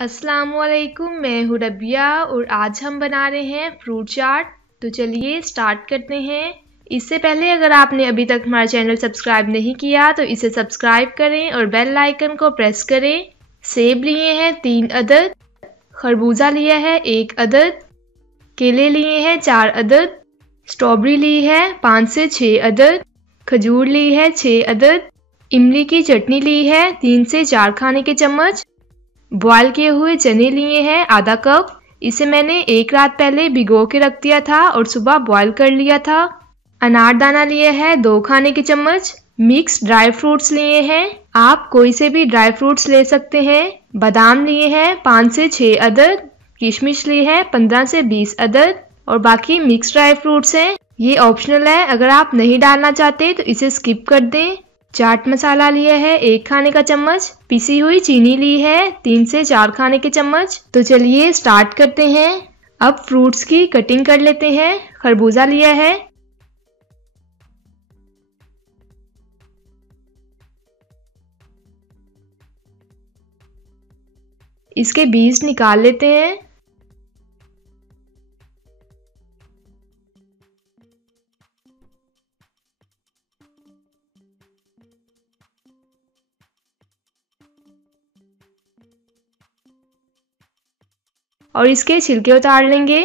अस्सलामुअलैकुम, मैं हूँ रबिया और आज हम बना रहे हैं फ्रूट चाट। तो चलिए स्टार्ट करते हैं। इससे पहले अगर आपने अभी तक हमारा चैनल सब्सक्राइब नहीं किया तो इसे सब्सक्राइब करें और बेल आइकन को प्रेस करें। सेब लिए हैं 3 अदद, खरबूजा लिया है 1 अदद, केले लिए हैं 4 अदद, स्ट्रॉबेरी ली है 5 से 6 अदद, खजूर ली है 6 अदद, इमली की चटनी ली है 3 से 4 खाने के चम्मच, बॉयल किए हुए चने लिए हैं आधा कप। इसे मैंने 1 रात पहले भिगो के रख दिया था और सुबह बॉयल कर लिया था। अनारदाना लिए है 2 खाने के चम्मच। मिक्स ड्राई फ्रूट्स लिए हैं, आप कोई से भी ड्राई फ्रूट्स ले सकते हैं। बादाम लिए हैं 5 से 6 अदद, किशमिश लिए है 15 से 20 अदद और बाकी मिक्स ड्राई फ्रूट्स हैं। ये ऑप्शनल है, अगर आप नहीं डालना चाहते तो इसे स्किप कर दें। चाट मसाला लिया है 1 खाने का चम्मच, पिसी हुई चीनी ली है 3 से 4 खाने के चम्मच। तो चलिए स्टार्ट करते हैं। अब फ्रूट्स की कटिंग कर लेते हैं। खरबूजा लिया है, इसके बीज निकाल लेते हैं। और इसके छिलके उतार लेंगे।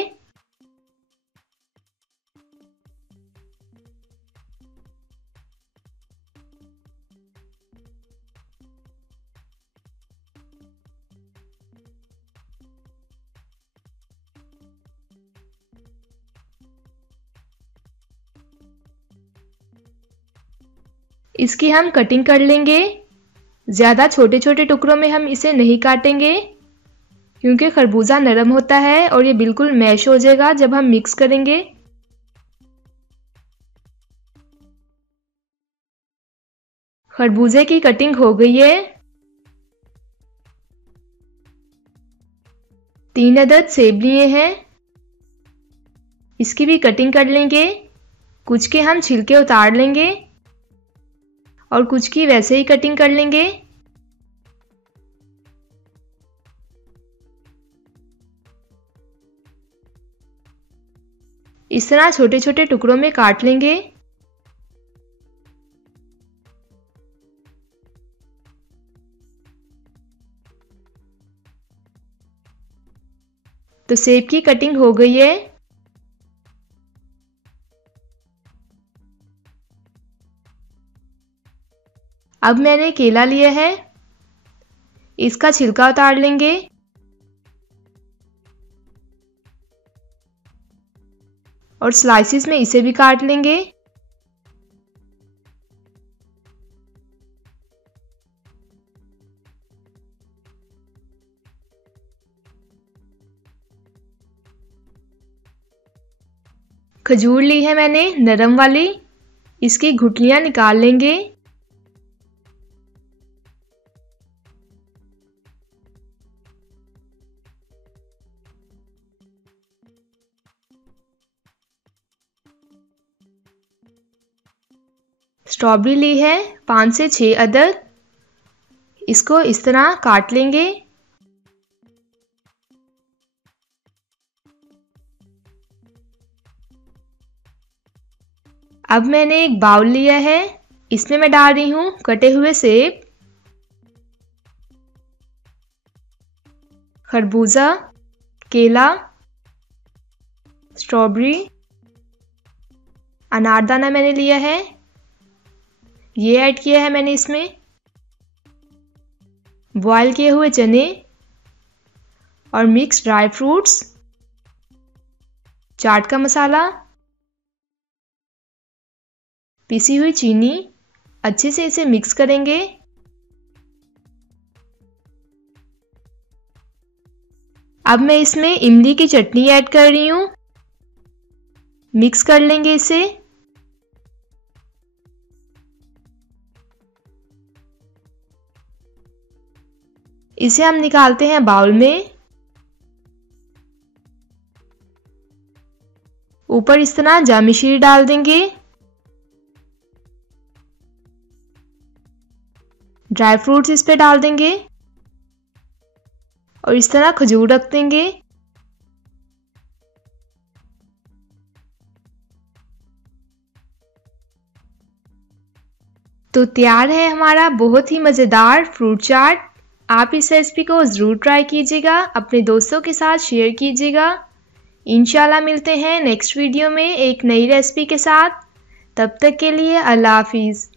इसकी हम कटिंग कर लेंगे। ज्यादा छोटे छोटे टुकड़ों में हम इसे नहीं काटेंगे क्योंकि खरबूजा नरम होता है और ये बिल्कुल मैश हो जाएगा जब हम मिक्स करेंगे। खरबूजे की कटिंग हो गई है। 3 अदद सेब लिए हैं, इसकी भी कटिंग कर लेंगे। कुछ के हम छिलके उतार लेंगे और कुछ की वैसे ही कटिंग कर लेंगे। इस तरह छोटे छोटे टुकड़ों में काट लेंगे। तो सेब की कटिंग हो गई है। अब मैंने केला लिया है, इसका छिलका उतार लेंगे। और स्लाइसिस में इसे भी काट लेंगे। खजूर ली है मैंने नरम वाली, इसकी गुठलियां निकाल लेंगे। स्ट्रॉबेरी ली है 5 से 6 अदद, इसको इस तरह काट लेंगे। अब मैंने एक बाउल लिया है, इसमें मैं डाल रही हूँ कटे हुए सेब, खरबूजा, केला, स्ट्रॉबेरी, अनारदाना मैंने लिया है, ये ऐड किया है मैंने इसमें, बॉयल किए हुए चने और मिक्स ड्राई फ्रूट्स, चाट का मसाला, पिसी हुई चीनी। अच्छे से इसे मिक्स करेंगे। अब मैं इसमें इमली की चटनी ऐड कर रही हूँ, मिक्स कर लेंगे इसे। इसे हम निकालते हैं बाउल में। ऊपर इस तरह जामी शीर डाल देंगे। ड्राई फ्रूट्स इस पे डाल देंगे और इस तरह खजूर रख देंगे। तो तैयार है हमारा बहुत ही मज़ेदार फ्रूट चाट। आप इस रेसिपी को ज़रूर ट्राई कीजिएगा, अपने दोस्तों के साथ शेयर कीजिएगा। इंशाल्लाह मिलते हैं नेक्स्ट वीडियो में एक नई रेसिपी के साथ। तब तक के लिए अल्लाह हाफिज़।